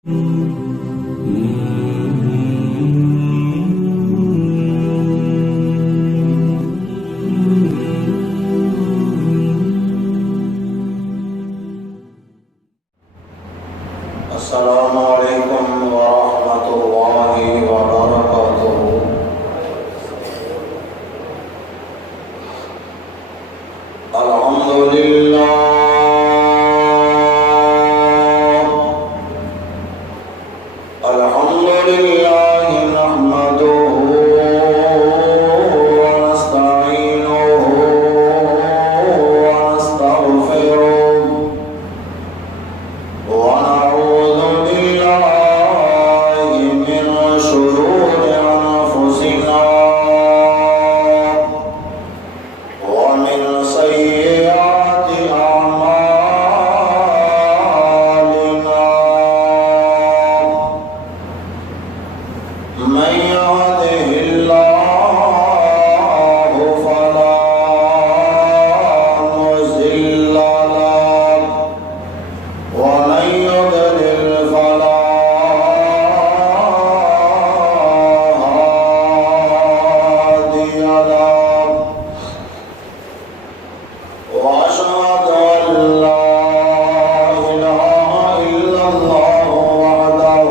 Assalamualaikum warahmatullahi wabarakatuh. Alhamdulillah, alhamdulillah nahmaduhu wa nasta'inuhu wa nastaghfiruh wa na'udzu billahi min shururi anfusina wa min sayyiati a'malina. Man yahdihillahu fala mudilla lahu wa man yudlil fala hadiya lahu. وأشهد أن لا إله إلا الله وحده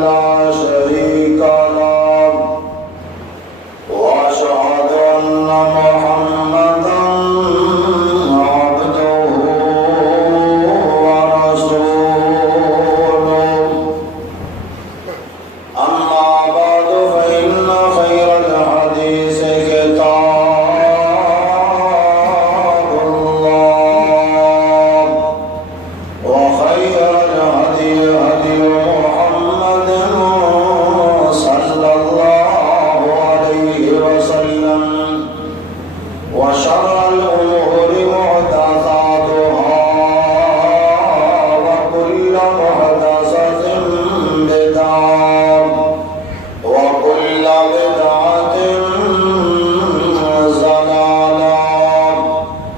لا شريك له وأشهد أن محمدا عبده ورسوله. أما بعد فإن خير الحديث كتاب الله وخير الهدي هدي محمد صلى الله عليه وسلم وشر الأمور محدثاتها وكل محدثة بدعة وكل بدعة ضلالة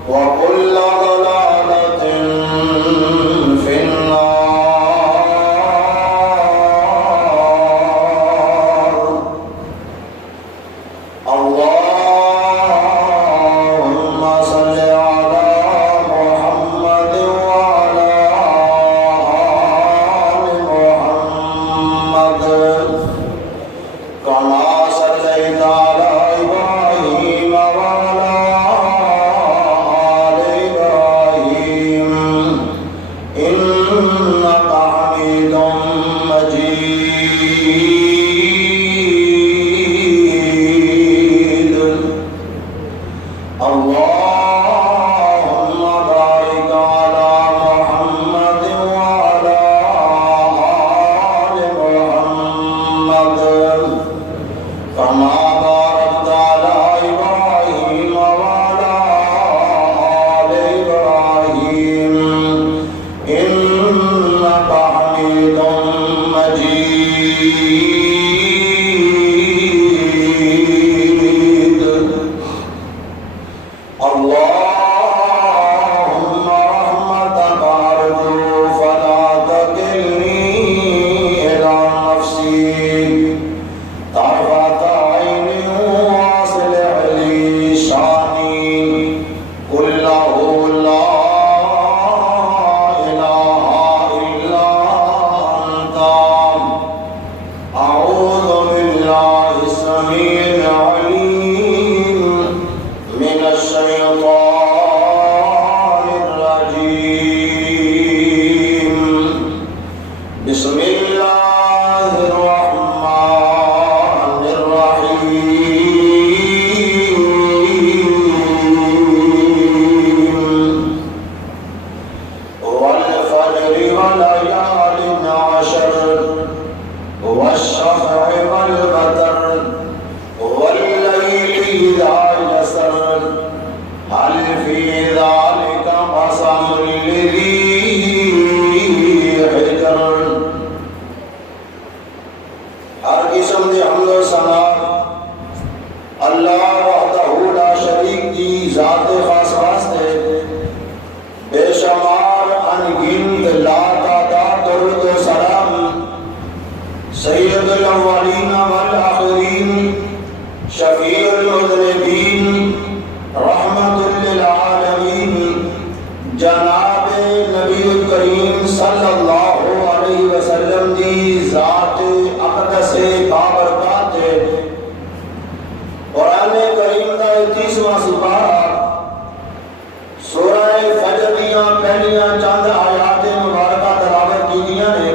وكل ضلالة في النار. اللهم صل على محمد وعلى آل محمد كما صليت على إبراهيم وعلى آل إبراهيم إنك حميد مجيد. اللهم بارك على محمد وعلى آل محمد كما باركت على إبراهيم وعلى آل إبراهيم إنك حميد مجيد. اللهم رحمتك أرجو فلا تكلني إلى نفسي طرفة عين واصلح لي شاني كله لا إله إلا شفیع المذنبین رحمت للعالمین جناب نبی کریم صلی اللہ علیہ وسلم دی ذات اقدس بابرکات ہے۔ قرآن کریم کا 31واں سپارہ سورہ فجر دیاں پہلیاں چند آیات مبارکہ تلاوت کیتیاں نے۔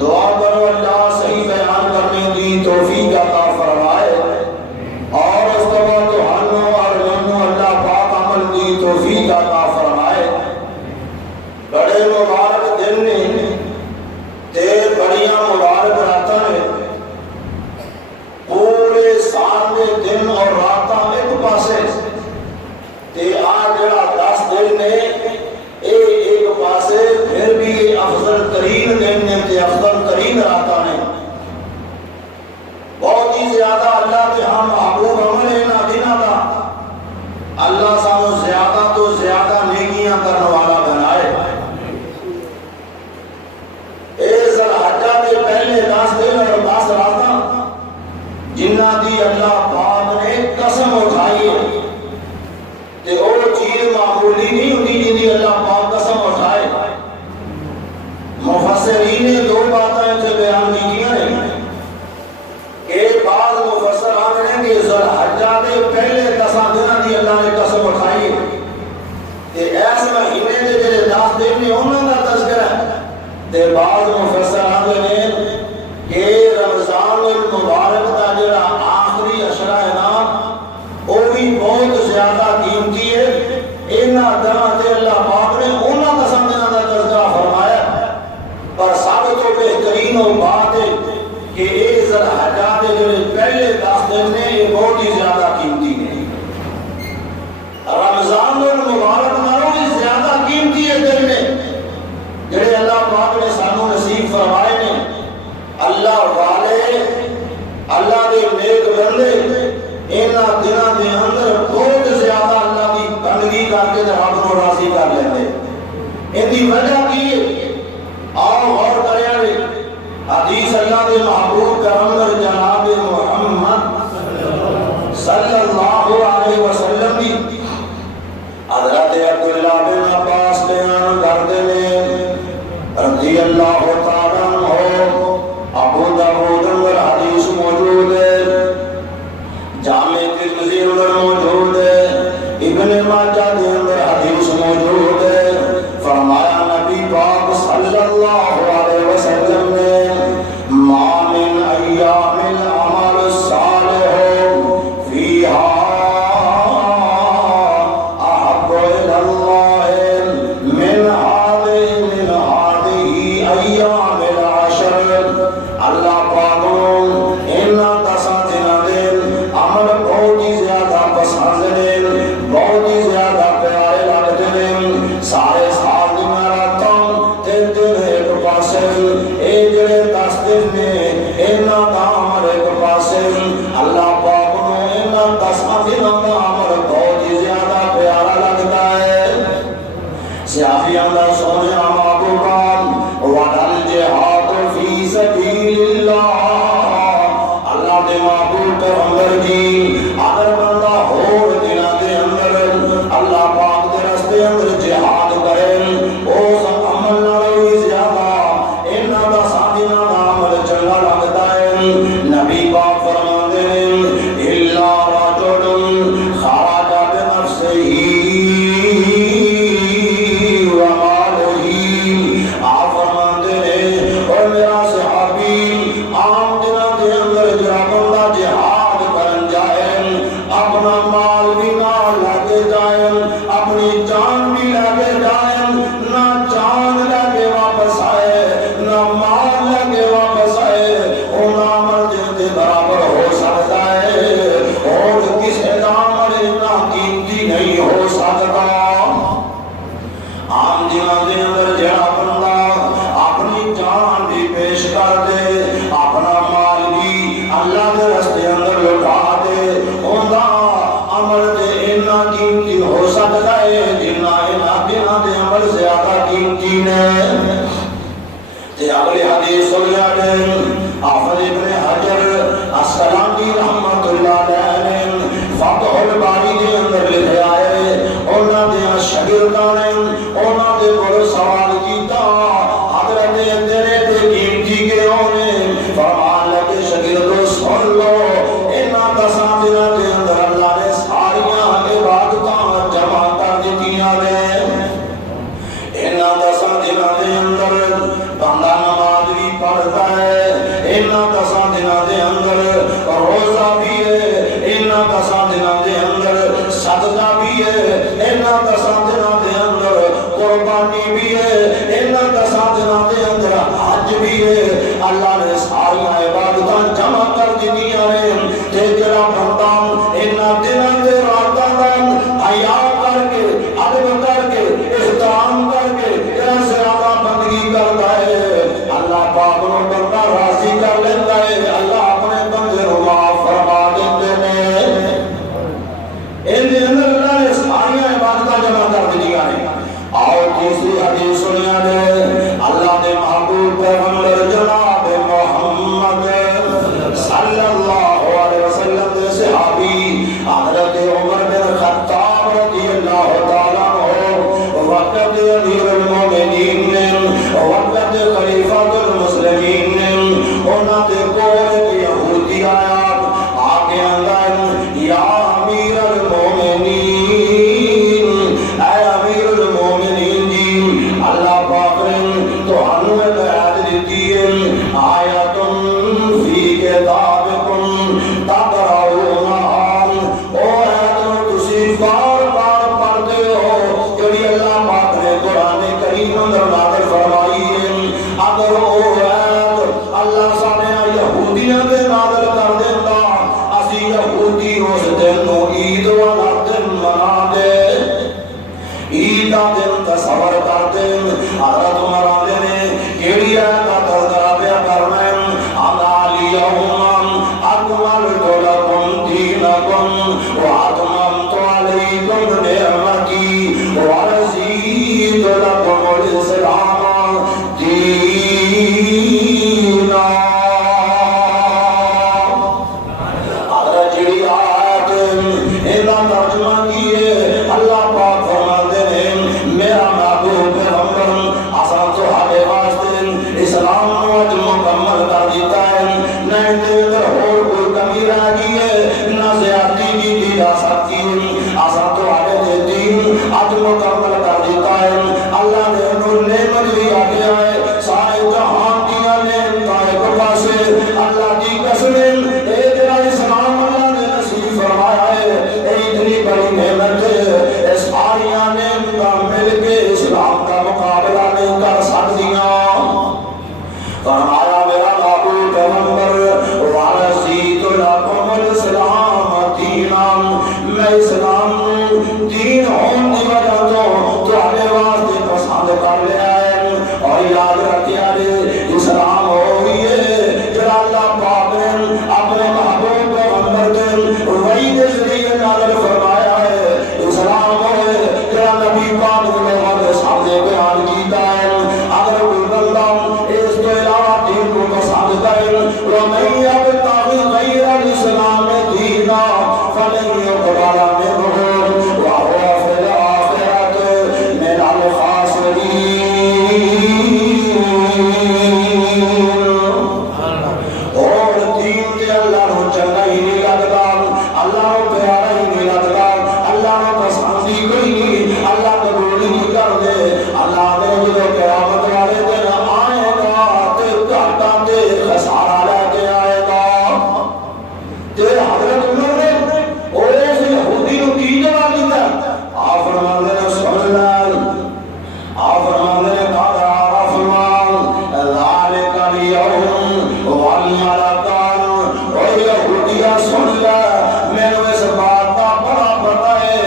دعا کرو اللہ صحیح بیان کرنے دی توفیق عطا فرمائے اور اس کے بعد تہانوں اور منوں اللہ پاک عمل دی توفیق عطا فرمائے۔ بڑے مبارک دن نے تے بڑیاں مبارک راتاں نے، پورے سال دے دن اور راتاں ایک پاسے تے آ جڑا 10 دن نے اے ایک پاسے، پھر بھی افضل ترین دن نے تے افضل ترین راتاں نے۔ بہت ہی زیادہ اللہ کے ہاں محبوب عمل ہے نا دنوں کا۔ اللہ سانو زیادہ تو زیادہ نیکیاں کرنے والا بنائے۔ اے ذوالحجہ کے پہلے 10 دن اور 10 راتاں جنہ دی اللہ پاک نے قسم اٹھائی ہے تے او چیز معمولی نہیں ہوتی جن دی اللہ پاک قسم اٹھائے۔ مفسرین نے 2 باتیں سے بیان کیتیاں نے کہ بعض مفسر آنے کہ ذوالحجہ کے پہلے 10 دنوں دی اللہ نے قسم اٹھائی ہے تے اس مہینے دے جڑے 10 دن نے انہاں دا تذکرہ ہے۔ تے بعض مفسر آنے نے کہ رمضان المبارک دا جڑا آخری عشرہ ہے نا وہ بھی بہت زیادہ قیمتی ہے۔ انہاں دنوں تے اللہ پاک نے انہاں قسم دنوں دا تذکرہ فرمایا، پر سب تو بہترین بات ہے کہ اے ذوالحجہ دے جڑے پہلے 10 دن نے یہ بہت ہی زیادہ قیمتی ہیں۔ رمضان المبارک نالوں بھی زیادہ قیمتی ہے دن نے جڑے اللہ پاک نے سانو نصیب فرمائے نے۔ اللہ والے اللہ دے نیک بندے انہاں دنوں دے اندر بہت زیادہ اللہ کی بندگی کر کے رب کو راضی کر لیندے۔ ان دی وجہ کی ہے؟ آؤ غور کریں۔ حدیث اللہ دے محبوب پیغمبر جناب محمد صلی اللہ علیہ وسلم کی حضرت عبداللہ بن عباس بیان کرتے ہیں رضی اللہ تعالیٰ عنہ۔ ابو داؤد اندر حدیث موجود ہے، جامع ترمذی اندر موجود ہے، ابن ماجہ کے اندر حدیث موجود ہے۔ فرمایا نبی پاک صلی اللہ علیہ وسلم نے ما من ایام العمل الصالح فیہا احب الی اللہ من هذه ایام العشر۔ اللہ پاک انہاں 10 دنوں دے عمل بہت ہی زیادہ پسند نے، بہت ہی زیادہ پیارے لگتے ہیں۔ سارے سال دی راتاں تے دن ایک پاسے، اے جڑے 10 دن نے انہاں دا عمل ایک پاسے۔ اللہ پاک نو انہاں 10 دنوں دا عمل بہت ہی زیادہ پیارا لگتا ہے۔ صحابیاں دا سونے محبوبہ وَلَا الْجِهَادُ فِي سَبِيلِ اللَّهِ۔ اللہ دے محبوب پیغمبر جی اگر بندہ ہور دنوں دے اندر اللہ پاک دے راستے اندر جہاد کرے اس عمل نالوں بھی زیادہ انہاں دا سادیاں دا عمل چنگا لگتا ہے۔ نبی پاک فرماتے ہیں الا رجل خرج بنفسه ومالہ۔ آپ فرماتے ہیں اور میرا صحابی عام دنوں کے اندر جڑا بندہ جہاد کرن جائے اپنا مال بھی نال لے کے جائے، اپنی جان بھی لے کے جائے، نہ جان لے کے واپس آئے نہ مال لے کے واپس آئے، انہاں عمل دے برابر ہو سکتا ہے اور کسی کا عمل اتنا قیمتی نہیں ہو سکتا۔ عام دنوں کے اندر جڑا بندہ اپنی جان بھی پیش کر دے، اپنا مال بھی اللہ کے راستے اندر لٹا دے، انہاں عمل دے اتنا قیمتی ہو سکتا ہے جنہ انہاں دنوں دے عمل زیادہ قیمتی نے۔ تے اگلی حدیث سن لیں حافظ ابن حجر اسقلانی رحمۃ اللہ بھی ہے اللہ نے ساری عبادتاں جمع کر دنیا نے تے جڑا بندہ انہاں دناں دے راتاں دا حیا کر کے ادب کر کے احترام کر کے زیادہ بندگی کرتا ہے اللہ پاک نو بندہ راضی کر لیتا ہے اللہ اپنے بندے نو معاف فرما دیتے ہیں ان دے اندر اللہ نے ساری عبادتاں جمع کر دنیا نے اور تیسری حدیث سنیا دے اللہ دے محبوب پیغمبر جناب محمد صلی اللہ علیہ وسلم دے صحابی حضرت عمر بن خطاب رضی اللہ تعالیٰ عنہ وقت امیر المومنین نے وقت خلیفہ المسلمین نے انہاں دے کول ایک یہودی آیا آگے اندر یا امیر المومنین اے امیر المومنین جی اللہ پاک نے تو ہنو بیعت دیتی ہے آیتم فی کتابکم تقرؤونہا او آیتم تسی بار بار پڑھتے ہو کبھی اللہ پاک نے قرآن کریم اندر نازل فرمائی ہے اگر او آیت اللہ سانے یہودیاں دے نازل کر دیتا اسی یہودی اس دن نو عید والا دن منا دے عید کا دن تصور کرتے حضرت عمر آدھے نے کیڑی آیت کا تذکرہ پیا کرنا ہے انا الیوم اکملت لکم دینکم واتممت علیکم نعمتی ورضیت لکم الاسلام دینا حضرت جڑی آیت انہاں ترجمہ کیے اللہ پاک فرماتے ہیں میرا محبوب پیغمبر اساں تہاڈے واسطے اسلام نو اج مکمل کر دیتا ہے نہ تے اور کوئی کمی رہ گئی ہے نہ زیادتی کی جا سکتی اساں تہاڈے دین اج مکمل کر دیتا ہے اللہ نے انہوں نعمت بھی آ گیا ہے سارے جہان کی نعمتاں ایک پاسے اللہ کی قسم اے جڑا اسلام اللہ نے نصیب فرمایا ہے اے اتنی بڑی نعمت ہے اس ساریاں نعمتاں مل کے اسلام کا مقابلہ نہیں کر سکتیاں فرمایا میرا محبوب پیغمبر ورضیت لکم الاسلام دینا میں اسلام دین ہونے کی وجہ تو تہاڈے واسطے پسند کر لیا ہے اور یاد رکھیا جے اسلام ہوئی ہے جڑا اللہ پاک نے اپنے محبوب پیغمبر کے وحی کے ذریعے نازل فرمایا ہے اسلام ہوئے جڑا نبی پاک نے ہمارے سامنے بیان کیتا ہے اگر کوئی بندہ اس کے علاوہ دین کو پسند کرے ومن یبتغی غیر الاسلام دینا فلن یقبل منہ وهو فی الآخرۃ من الخاسرین اور دین تے اللہ نو چنگا ہی نہیں لگتا اللہ نو پیارا ہی نہیں لگتا اللہ نو پسند ہی کوئی نہیں اللہ قبول نہیں کرتے اللہ نے جو قیامت والے دن آئے گا تے گھاٹا تے خسارہ لے کے آئے گا تے حضرت عمر نے اور اس یہودی نو کی جواب دیتا آپ فرماتے ہیں سن لیں آپ فرماتے ہیں قد عرفنا ذلك اليوم والملکان اور یہودیاں سن لے میرے اس بات کا بڑا پتہ ہے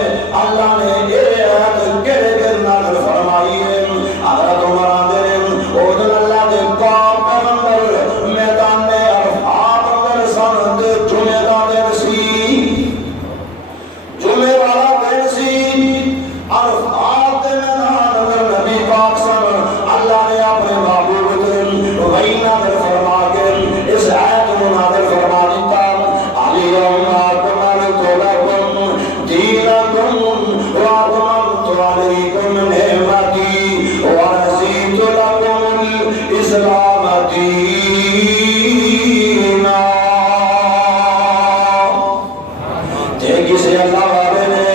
اللہ نے یہ آیت کہڑے دن نازل فرمائی ہے حضرت عمر آندے ہیں او دن اللہ دے پاک پیغمبر میدان میں عرفات اندر سن تے جمعے دا دن سی جمعے والا دن سی عرفات دے میدان اندر نبی پاک سن اللہ نے اپنے محبوب دن وحی نازل فرما کے اس آیت کو نازل فرما دیتا الیوم اکملت لکم دینکم واتممت علیکم نعمتی ورضیت لکم الاسلام دینا تے کسی اللہ والے نے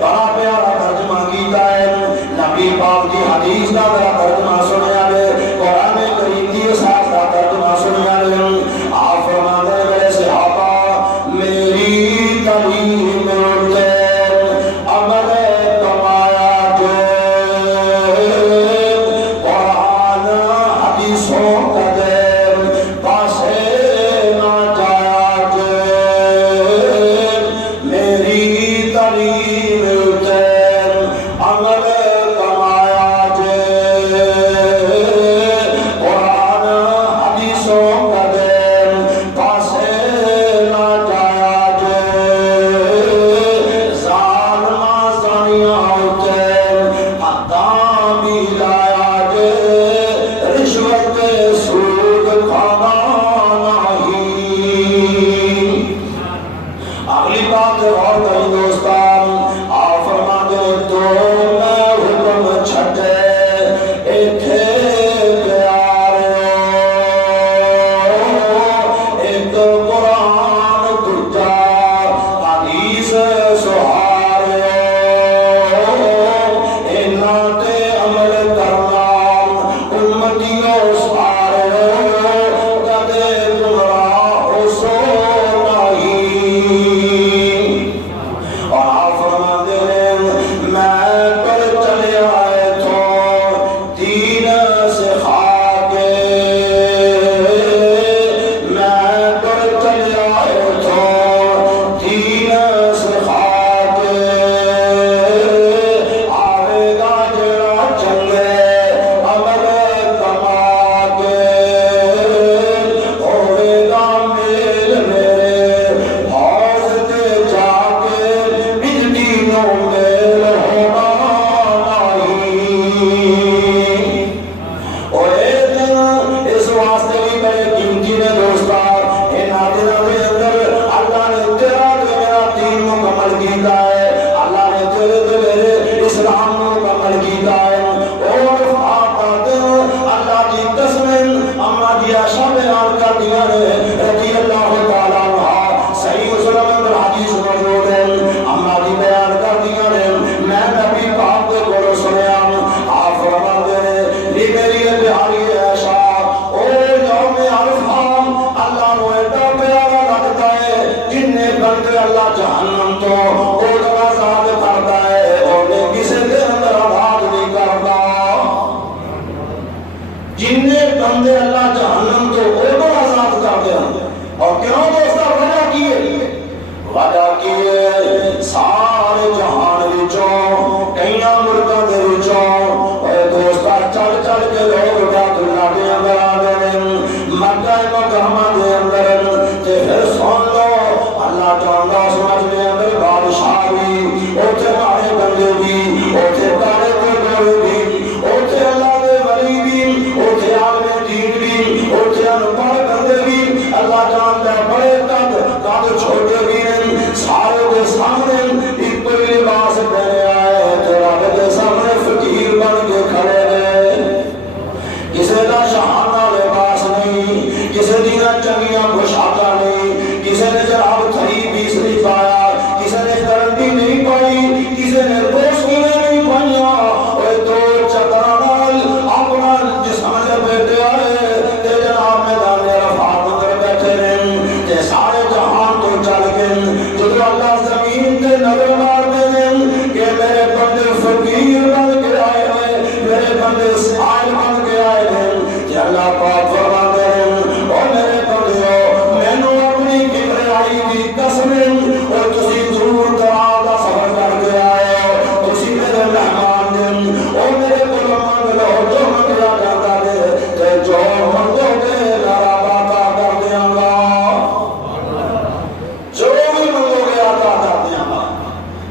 بڑا پیارا ترجمہ کیتا ہے نبی پاک کی حدیث کا بڑا ترجمہ سنیا لے قرآن کریم کی ساتھ کا ترجمہ سنیا لے آپ فرماتے ہیں میرے صحابہ میری تعلیم عمل کمایا جو قرآن حدیثوں کا رشوت سود کھانا نہیں۔ اگلی بات اور کئی دوستان آپ فرماتے ہیں تو میں حکم چھٹے ایتھے پیارے ایک قرآن دجا حدیث سہارے انہاں تے عمل کرنا امتیوں سارے کدے گمراہ سو اللہ جہنم تو اوڑا ذات کرتا ہے اور کسی کے اندر آباد نہیں کرتا۔ جننے بندے اللہ جہنم تو اوڑا ذات کرتے ہیں اور کیوں دوستا وجہ کیے سارے جہان وچوں کئیاں ملکاں دے وچوں اے دوستا چل چل کے لوگ بیت اللہ دے اندر آ گئے مکہ مکرمہ دے اندر تے پھر سن لو اللہ جاندا سمجھ دے اندر بادشاہ بھی اوتھے مارے بندے بھی اوتھے کالے تے گورے بھی اوتھے اللہ دے ولی بھی اوتھے عالم دین بھی اوتھے انپڑھ بندے بھی اللہ جاندا بڑے قد چھوٹے بھی سارے کے سامنے ایک کوئی لباس پہنے آئے تو رب کے سامنے فقیر بن کے کھڑے گئے۔ کسی کا شہانہ لباس نہیں، کسی دینا چنگیاں پوشاکاں نہیں، کسی نے جراب تھری بیس نہیں پایا، کسی نے کرنٹی نہیں پائی، کسی نے پوشکینے نہیں پائیاں اور دو چکرانال اپنا جسم جب بیٹھے آئے تے جناب میدان عرفات اندر بیٹھے رہیں تے سارے جہان تو چل گئے۔ جب اللہ زمین تے نظر مارتے ہیں کہ میرے بندے فقیر بن کے آئے ہیں، میرے بندے سائل بن کے آئے ہیں، کہ اللہ پاک فرماتے ہیں اور میرے بندیوں میں نے اپنی کبریائی کی قسمیں اور تسی دور دراز کا سفر کر کے آئے ہو، تسی میرے مہمان دن اور میرے قرآن لو جو منگیا کرتا دے تے جو منگو گے میرا باتا کر دیا گا، جو بھی منگو گے عطا کر دیا گا۔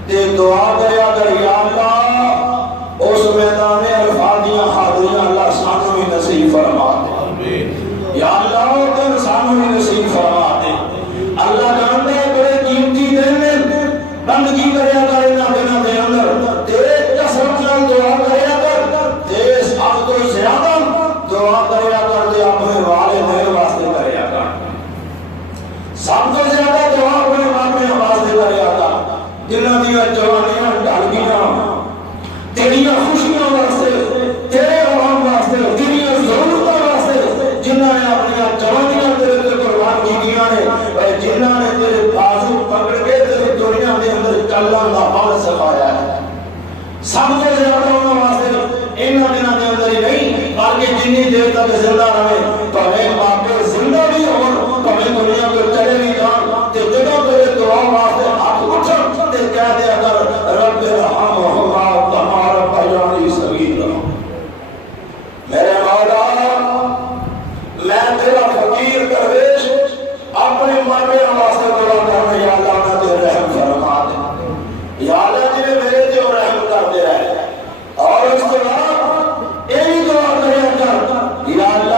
تے دعا کریا کر یا اللہ اس میدان الفادیاں حاضریاں اللہ سانو بھی نصیب فرما دے، یا اللہ دن سانو بھی نصیب فرما دے۔ اللہ جانتے ہیں بڑے قیمتی دن بندگی کریا کر انہاں دنوں دے اندر تے کثرت نال دعا کریا کر تے سب تو زیادہ دعا کریا کر تے اپنے والدین واسطے کریا کر، سب تو زیادہ دعا اپنے والدین واسطے کریا کر جنہاں دیاں جوانیاں ڈل گئیاں تیریاں خوشیاں واسطے، تیرے عوام واسطے، تیریاں ضرورتاں واسطے، جنہاں نے اپنی جوانیاں تیرے تے قربان کیتیاں نے، جنہاں نے تیرے بازو پکڑ کے تیری دنیا دے اندر چلن دا بل سکھایا ہے، سب سے زیادہ انہاں واسطے انہاں دنوں دے اندر ہی نہیں بلکہ جنی دیر تک زندہ رہے بھاویں باقی زندہ بھی ہون بھاویں دنیا کو چلے بھی جان تے جدوں تیرے دعا واسطے ہاتھ اٹھن تے کہہ دیا کر رب ارحمہما کما ربیانی صغیرا، میرے مولا میں تیرا فقیر درویش اپنے مرنے واسطے دعا کرنے یا اللہ میں تیرے رحم فرما دے، یا اللہ جنہیں میرے تے رحم کر دے رہے اور اس کے بعد ایک دعا کریا کر یا اللہ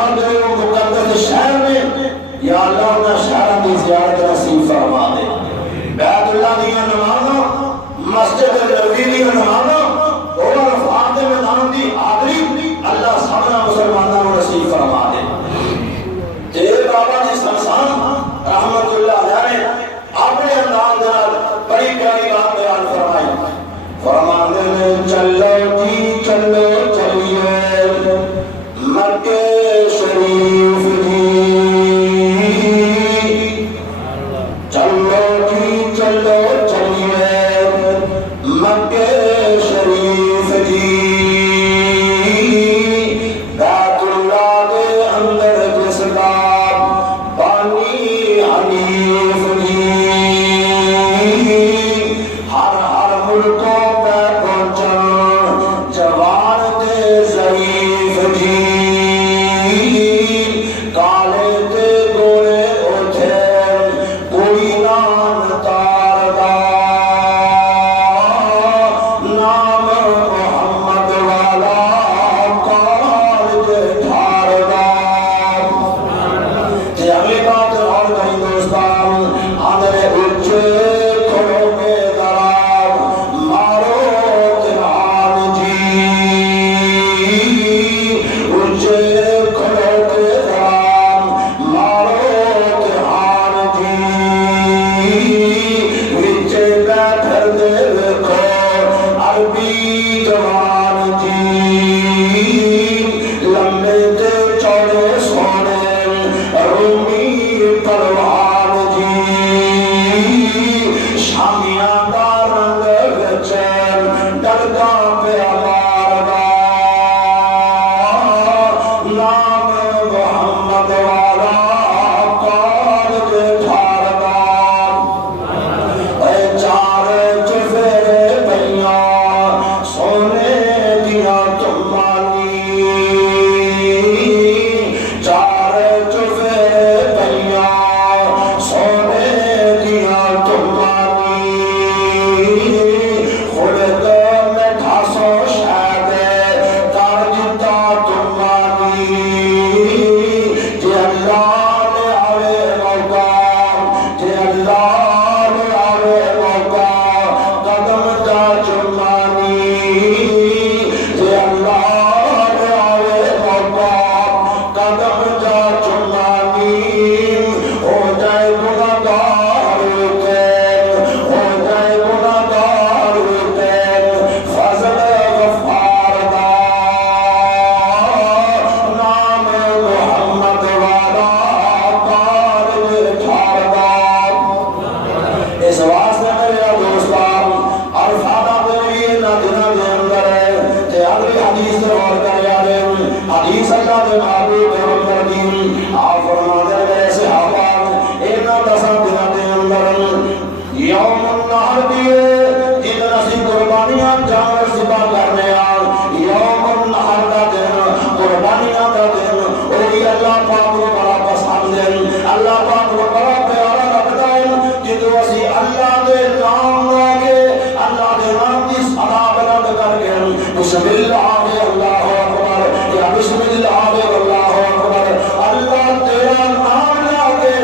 اللہ پاک کو بڑا پسند ہے، اللہ پاک کو بڑا پیارا لگتا ہے جدو اسی اللہ دے نام لے کے اللہ دے نام کی صدا بلند کر کے بسم اللہ اللہ اکبر یا بسم اللہ اللہ اکبر، اللہ تیرا نام لے کے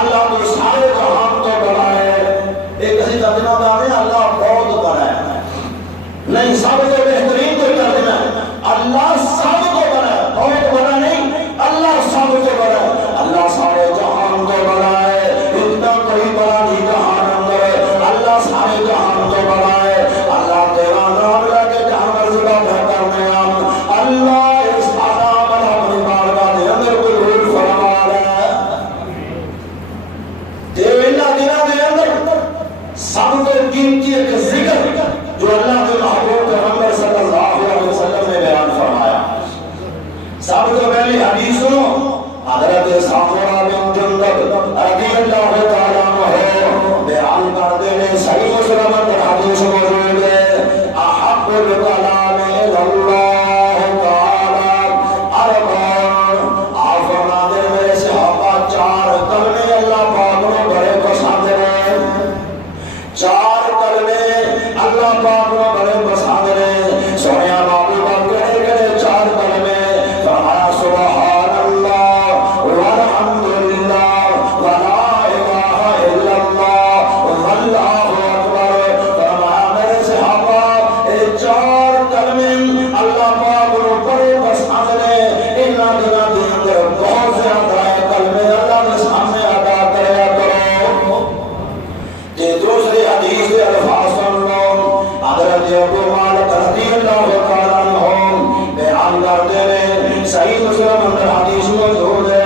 اللہ کو سارے جہان کو بنائے۔ ایک اسی ترجمہ میں اللہ بہت بڑا ہے، نہیں سب سے بہترین کوئی ترجمہ ہے، اللہ سب کو بڑا ہے، بہت بڑا نہیں، اللہ سب کو بڑا ہے، اللہ سارے جہان کو بڑا ہے، اتنا کوئی بڑا نہیں جہان اندر، اللہ سارے جہان کو بڑا ہے۔ اللہ تیرا نام لے کے جہاں مرضی کا بہتر میں ہم اللہ اس عذاب اپنی بارگاہ دے اندر قبول فرما ہے۔ دیوینا دینا دے اندر سب کو قیمتی ایک ذکر جو اللہ کے محبوب پیغمبر صلی اللہ علیہ وسلم نے بیان فرمایا۔ سب کو پہلی حدیث سنو، حضرت سامورہ بن جندب رضی اللہ تعالیٰ عنہ بیان کرتے ہیں، صحیح مسلم میں حدیث موجود ہے، احب الکلام الی اللہ تعالیٰ اربع، آپ فرماتے ہیں میرے صحابہ چار کلمے اللہ پاک کو بڑے پسند ہیں، چار کلمے اللہ پاک کو بڑے پسند ہیں۔ سویا بابو باپ کہے چار کلمے، فرمایا سبحان اللہ والحمد للہ ولا الہ الا اللہ واللہ اکبر، فرمایا میرے صحابہ اے چار کلمے اللہ پاک کو بڑے پسند ہیں، انہاں دنوں کے اندر بہت زیادہ کلمے اللہ کے سامنے ادا کریا کرو۔ یہ دوسری حدیث کے الفاظ سن لو، حضرت ابو مالک رضی اللہ تعالیٰ عنہ بیان کرتے ہیں، صحیح مسلم اندر حدیث موجود ہے،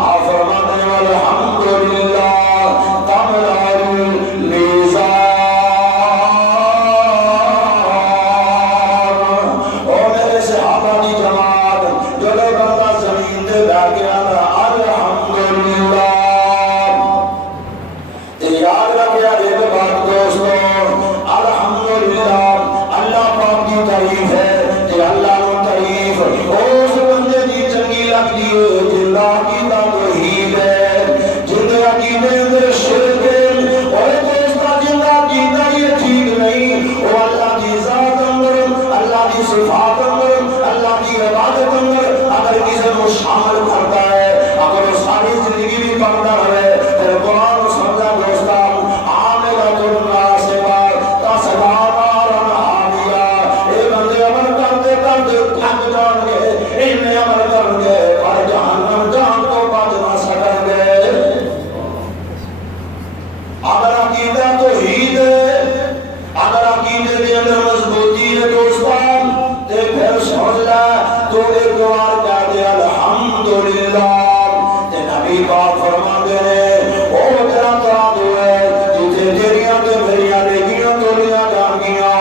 آپ فرماتے ہیں الحمدللہ تملا المیزان، او میرے صحابہ کی جماعت جو لوگ بندہ زمین دے بیٹھ کے الحمدللہ، یاد رکھیا ایک بات دوستو، الحمدللہ اللہ پاک کی تعریف ہے کہ اللہ کو تعریف اس بندے کی چنگی لگتی ہے جن کا عقیدہ توحید ہے، جن کے عقیدے اندر شرک ہے، اور دوستا جن کا عقیدہ یہ ٹھیک نہیں، وہ اللہ کی ذات اندر، اللہ کی صفات اندر، اللہ کی عبادت اندر اگر کسی کو شامل کرتا ہے، اگر وہ ساری زندگی بھی پڑھتا ہے پھر قرآن کو سمجھا دوستا عاملۃ ناصبہ تصلیٰ نارا حامیہ، اے بندے عمل کرتے کرتے تھک جان گے، انہیں عمل کر گے پر جہنم جان کو بچ نہ سکیں گے۔ اگر عقیدہ توحید ہے، اگر عقیدے کے اندر مضبوطی ہے دوستان، تے پھر سمجھ لے تو ایک بار کہہ دے الحمدللہ، تے نبی پاک فرماتے ہیں او تیرا ترادو ہے جتے تیریاں تے میریاں نیکیاں تولیاں جان گیاں،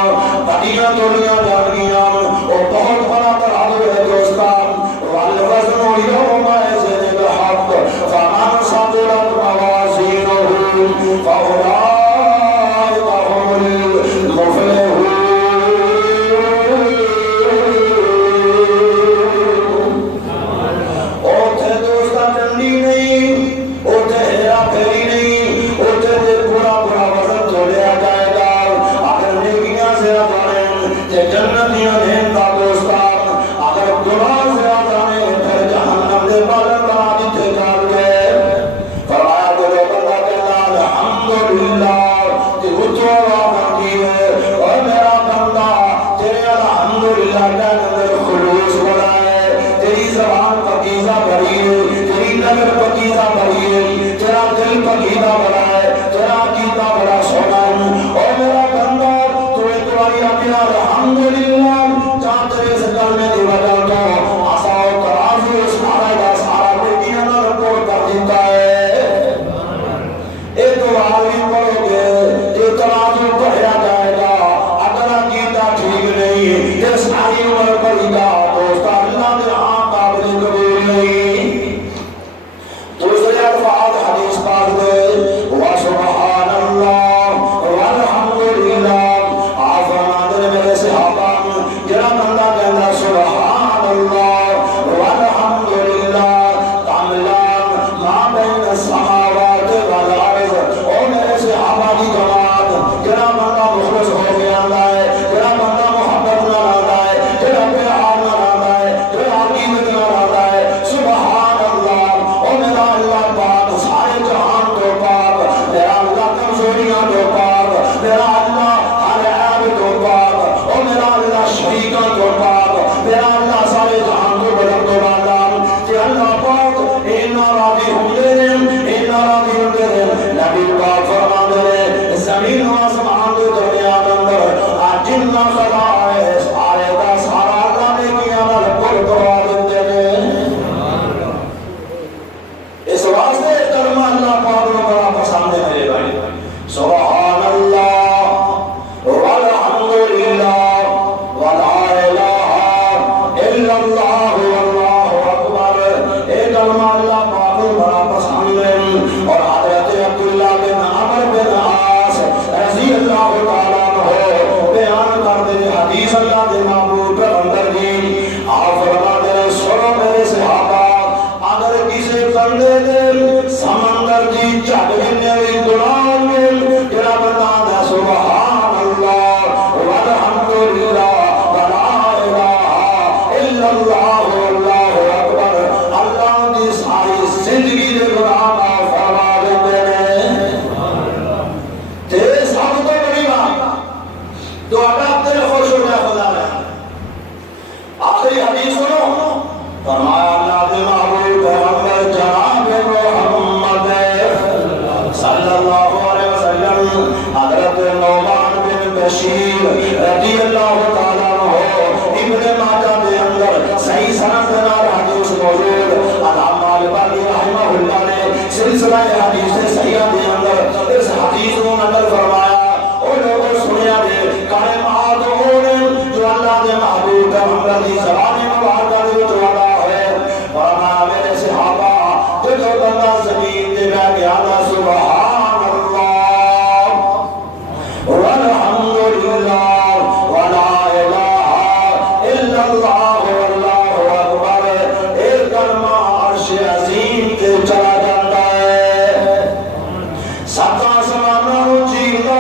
بڑیاں تولیاں جان گیاں، او بہت بڑا ترادو ہے دوستان، والوزن یومئذ بالحق فمن ثقلت موازینہ فأولئک هم المفلحون۔ اوتھے دوستا چنڈی نہیں، اوتھے ہیرا پھیری نہیں، اوتھے تے پورا پورا وزن تولیا جائے گا، اگر نیکیاں زیادہ ہیں تے جنتیاں ہیں تا دوستا، اگر گناہ زیادہ ہیں پھر جہنم دے بالن بنا دیتے جان گے۔ فرمایا تو بندہ کہتا الحمدللہ کہ اچھو آبا کی ہے، اور میرا بندہ تیرے الحمدللہ کا اندر خلوص بڑا ہے، تیری زبان پکیزہ بڑی ہے، تیری نظر پکیزہ بڑی ہے، تیرا دل پکیزہ بڑا ہے، تیرا عقیدہ بڑا سونا ہے، اور میرا بندہ تو ایک باری اپنا الحمدللہ جہاں تیرے سے کلمے دی وجہ تو آسا و ترازو سارا دا سارا نیکیاں نہ رپورٹ کر دیتا ہے۔ ایک آدمی پڑھو گے یہ ترازو پڑھیا جائے گا، اگر عقیدہ ٹھیک نہیں یہ ساری عمر پڑھی گا دوستا اللہ نے ہاں قابل قبول نہیں۔ دوسرے الفاظ حدیث پاک میں وَسُبْحَانَ اللَّهِ اتنا راضی ہوتے ہیں اتنا راضی ہوتے ہیں نبی پاک فرماتے ہیں زمین و آسمان کے درمیان اندر جتنا خدا ہے سارے کا سارا اللہ نے کیا نہ کل کروا دیتے ہیں اس واسطے کلمہ اللہ پاک کو بڑا پسند ہے میرے بھائی سبحان اللہ والحمد للہ ولا الہ الا اللہ واللہ اکبر یہ کلمہ اللہ پاک کو بڑا پسند ہے اور حضرت عبداللہ بن عمرو بن عاص رضی اللہ تعالیٰ عنہ بیان کرتے ہیں حدیث اللہ کے محبوب پیغمبر کی آپ فرماتے ہیں سنو میرے صحابہ اگر کسی بندے نے سمندر کی چاہنے بھی گناہ میں جڑا بتا سبحان اللہ والحمد للہ ولا الہ الا اللہ واللہ اکبر اللہ کی ساری زندگی کے گناہ معاف فرما دیتے ہیں تے سب تو بڑی بات تو آپ دل خوش ہو جائے خدا نے آخری حدیث سنو فرمایا اللہ کے محبوب پیغمبر جناب محمد صلی اللہ علیہ وسلم حضرت نعمان بن بشیر رضی اللہ تعالیٰ عنہ ابن ماجہ کے اندر صحیح سند کے نال حدیث موجود علامہ البانی رحمہ اللہ نے سلسلہ حدیث صحیحہ کے اندر اس حدیث کو نقل فرمایا اور لوگوں سنیا دے کلمات ہونے جو اللہ کے محبوب پیغمبر کی زبان مبارکہ کے جو ادا ہے فرمایا میرے صحابہ جو بندہ زمین پہ بیٹھ گیا نا سبحان اللہ والحمد للہ ولا الہ الا اللہ واللہ اکبر ایک کلمہ عرش عظیم کے چلا جاتا ہے ستا سمانوں چیزہ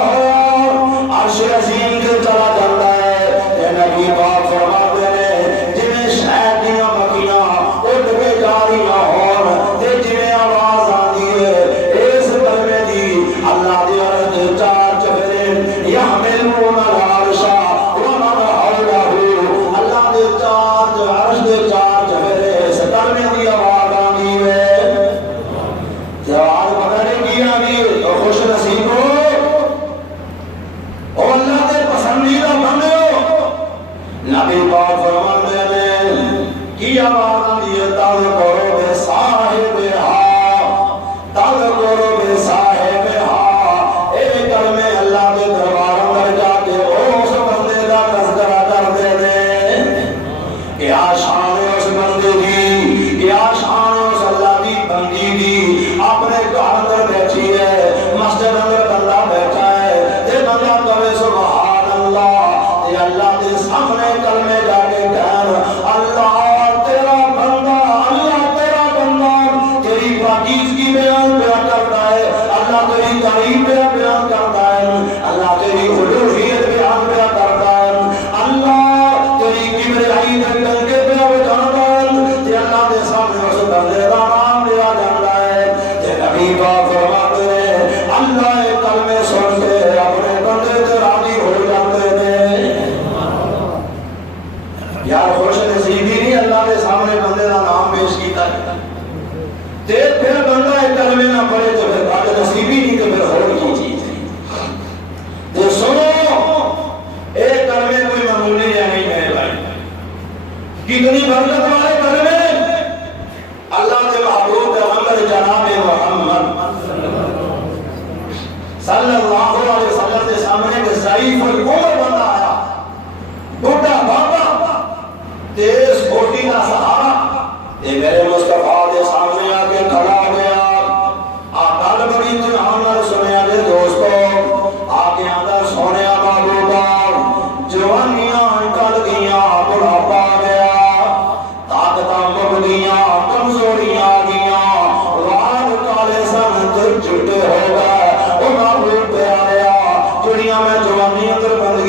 عرش عظیم کے چلا جاتا ہے کہ نبی پاک فرماتے ہیں جنہیں شہدیاں مکیاں اٹھ کے جاری نہ ہون تے جنہیں آواز آدھی ہے اس کلمے دی اللہ دی عرض چار چفرین یحملون العرشا ومن حولہ اللہ دے چار عرش دے چار چفرے اس کلمے دی آواز آدھی ہے جواب پتہ نہیں کیا بھی تو خوش نصیب ہو اور اللہ کے پسندیدہ بندے ہو نبی پاک فرماتے ہیں کی آواز دیے تل کرو بے صاحب تل کرو بے صاحب اے کلمے اللہ کے دربار اندر جا کے اس بندے کا تذکرہ کرتے ہیں کیا شان ہے اس بندے کی کیا شان ہے اس اللہ کی بندی کی اپنے گھر اندر بیٹھی ہے مسجد اندر بندہ بیٹھا ہے تے بندہ کہے سبحان اللہ تے اللہ کے سامنے کلمے جا کے کہن اللہ تیرا بندہ تیری پاکیزگی بیان کرتا ہے اللہ تیری تعریف بیان کرتا ہے اللہ تیری الوہیت بیان کرتا ہے اللہ تیری کبریائی دے ڈنکے بیان کرتا ہے تے اللہ کے سامنے اس بندے کا نام لیا جاتا ہے تے نبی پاک فرماتے ہیں اللہ کلمے سن کے اپنے بندے تے راضی ہو جاتے ہیں یار خوش نصیبی نہیں اللہ کے سامنے بندے کا نام پیش کیتا ہے تے پھر بندہ ایک کلمے نہ پڑھے تو پھر بات نصیبی نہیں تو پھر اور کی چیز ہے تو سنو ایک کلمے کوئی معمولی ہے نہیں میرے بھائی کتنی برکت والے کلمے اللہ کے محبوب پیغمبر جناب محمد صلی اللہ علیہ وسلم کے سامنے کے ضعیف العمر بندہ آیا بوڑھا بابا تیز بوٹی کا سہارا یہ میرے مصطفیٰ کے سامنے آ کے کھڑا ہو گیا آقا نے بڑی دھیان نال سنیا دے دوستو آگے اندر سونے محبوبہ جوانیاں نکل گئیاں بڑھاپا آ گیا طاقتاں مک گئیاں کمزوریاں آ گئیاں وال کالے سن تے چٹے ہو گئے وہ محبوب پہ آیا جڑیاں میں جوانی اندر بندے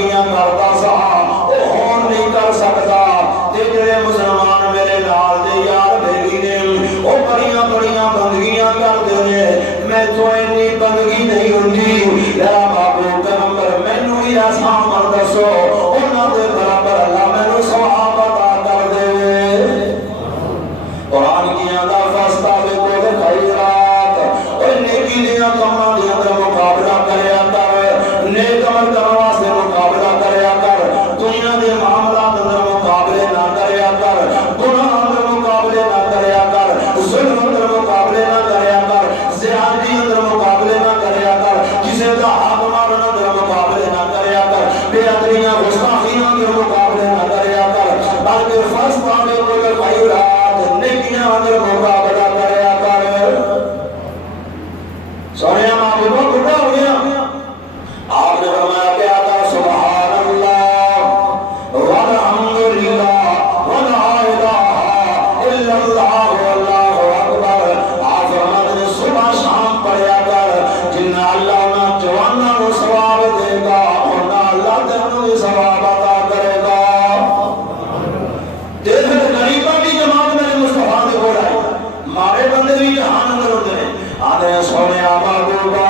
مارے بندے بھی جہان اندر ہوتے ہیں آدھے سونے محبوبا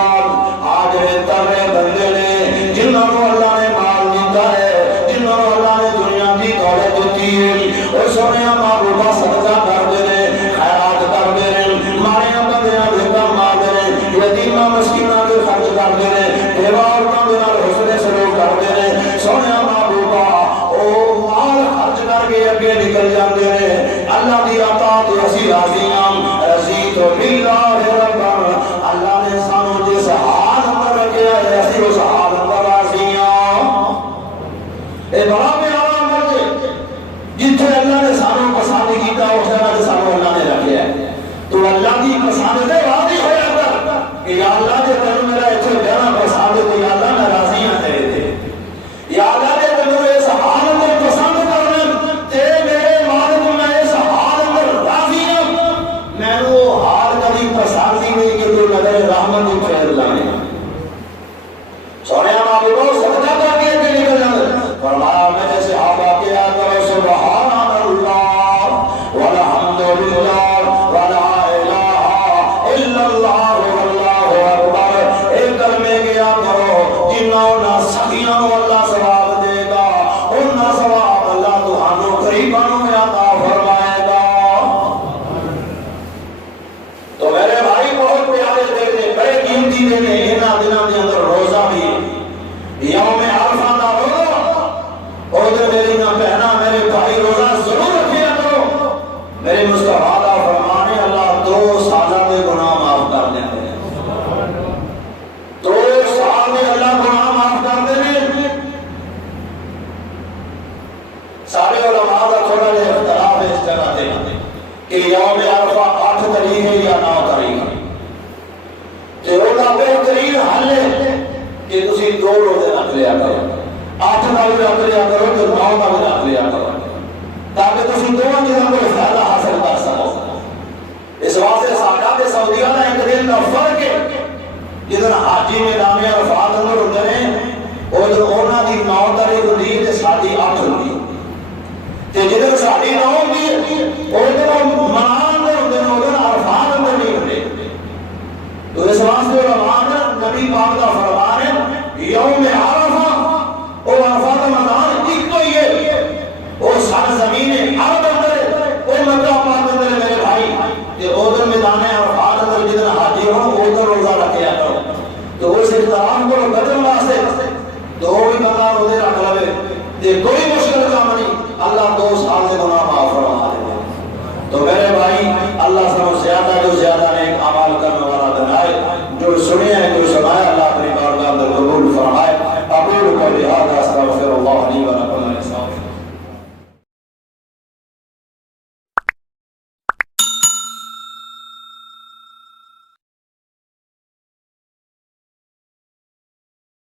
آج ترے بندے نے جنہوں کو اللہ نے مال دیتا ہے جنہوں کو اللہ نے دنیا کی دولت دیتی ہے وہ سونے محبوبا صدقہ کر دے رہے خیرات کر دے رہے مارے بندے بھیکا مار دے رہے یتیمہ مسکینہ کے خرچ کر دے رہے بیوہ عورتوں کے نال حسن سلوک کر دے رہے سونے محبوبا او مال خرچ کر کے اگے نکل جاندے ہیں اللہ دی اطاعت اسی راضی ہم رضیت باللہ ربا اللہ نے سانو جس حال اندر رکھیا ہے اسی اس حال اندر راضی ہم اے بڑا پیارا مرد جتھے اللہ نے سانو پسند کیتا اس جگہ تے سانو اللہ نے رکھیا ہے تو اللہ دی پسند تے راضی ہویا کر کہ یا اللہ جے تینوں میرا ایتھے رہنا پسند ہے تو یا اللہ میں راضی ہاں تیرے تے یا اللہ جے تینوں اس حال اندر پسند کرنا تے میرے مالک میں اس حال اندر راضی ہوں میں وہ حال کبھی پسند ہی نہیں کہ تو نظر رحمت ہی پھیر لانے سونے محبوبوں صدقہ کر کے اگے نکل جاندے فرمایا میں جیسے صحابہ کیا کرو سبحان اللہ والحمد للہ ولا الہ الا اللہ واللہ اکبر ایک کلمے کیا کرو جنہوں نہ سخیاں اللہ ثواب دے گا انہاں ثواب اللہ تہانوں قریبانوں میں عطا فرمائے گا تو میرے بھائی بہت پیارے دیکھنے بڑے قیمتی دینے انہاں دنوں کے اندر روزہ بھی یوم عرفہ دا روزہ اور جو میری نہ پہنا میرے بھائی روزہ ضرور رکھیا کرو میرے مصطفیٰ دا فرمانے اللہ 2 سالہ کے گناہ معاف کر دیتے ہیں 2 سال میں اللہ گناہ معاف کر دیتے ہیں سارے علماء کا تھوڑا جا اختلاف ہے اس جگہ دے کہ یوم عرفہ 8 تاریخ ہے یا 9 تاریخ ہے جو روزہ بہترین حل ہے کہ تسی 2 روزے رکھ لیا کرو 8 کا بھی رکھ لیا کرو تو 9 کا بھی رکھ لیا کرو تاکہ تسی دونوں چیزوں کو فائدہ حاصل کر سکو اس واسطے ساڈا تے سعودیہ دا ایک دن دا فرق ہے جدن حاجی میدان عرفات اندر ہوندے نے او انہاں دی 9 تاریخ ہوندی تے ساڈی 8 ہوندی تے جدن ساڈی 9 ہوندی او دن منان دے ہوندے نے او دن عرفات اندر نہیں ہوندے تو اس واسطے علماء نے نبی پاک دا فرمان ہے یوم عرفہ او عرفہ کا میدان ایک تو ہی ہے او سر زمین عرب اندر او مکہ پاک اندر میرے بھائی کہ او دن میدان عرفات اندر جدن حاجی ہو او دن روزہ رکھیا کرو تو اس احترام کو بدلنے واسطے 2 بھی بندہ روزے رکھ لے تے کوئی مشکل کام نہیں اللہ 2 سال سے گناہ